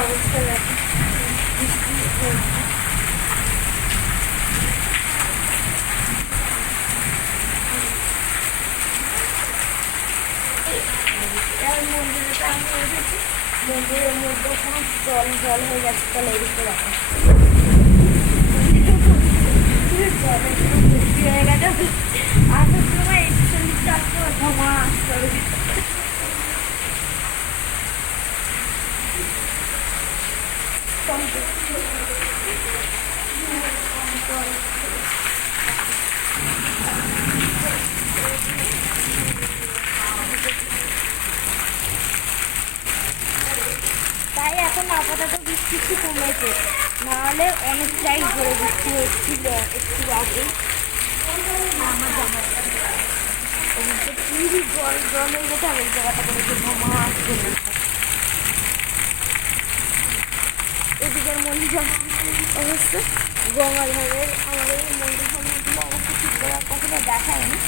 অবস্থা দেখো, বৃষ্টি হচ্ছে। মন্দিরে তো আমি এসেছি, মন্দিরের মধ্যে পুরো জল জল হয়ে গেছে। তাহলে এদিকে দেখো জলে পুরো ভর্তি হয়ে গেছে। আসার সময় 41টা আসতে ক্ষমা আসতে হবে। তাই এখন আপাতত বৃষ্টি একটু কমেছে, নাহলে অনেকটাই জোরে বৃষ্টি হচ্ছিল একটু আগে। আমার জামা পুরো জল জল হয়ে গেছে। আর ওই জায়গাটা করেছে ঘমা আসছে। এদিকের মন্দির অবশ্য গঙ্গাধারের আমাদের এই মন্দির সম্বন্ধে অবশ্য ঠিক করে কখনো দেখায়নি।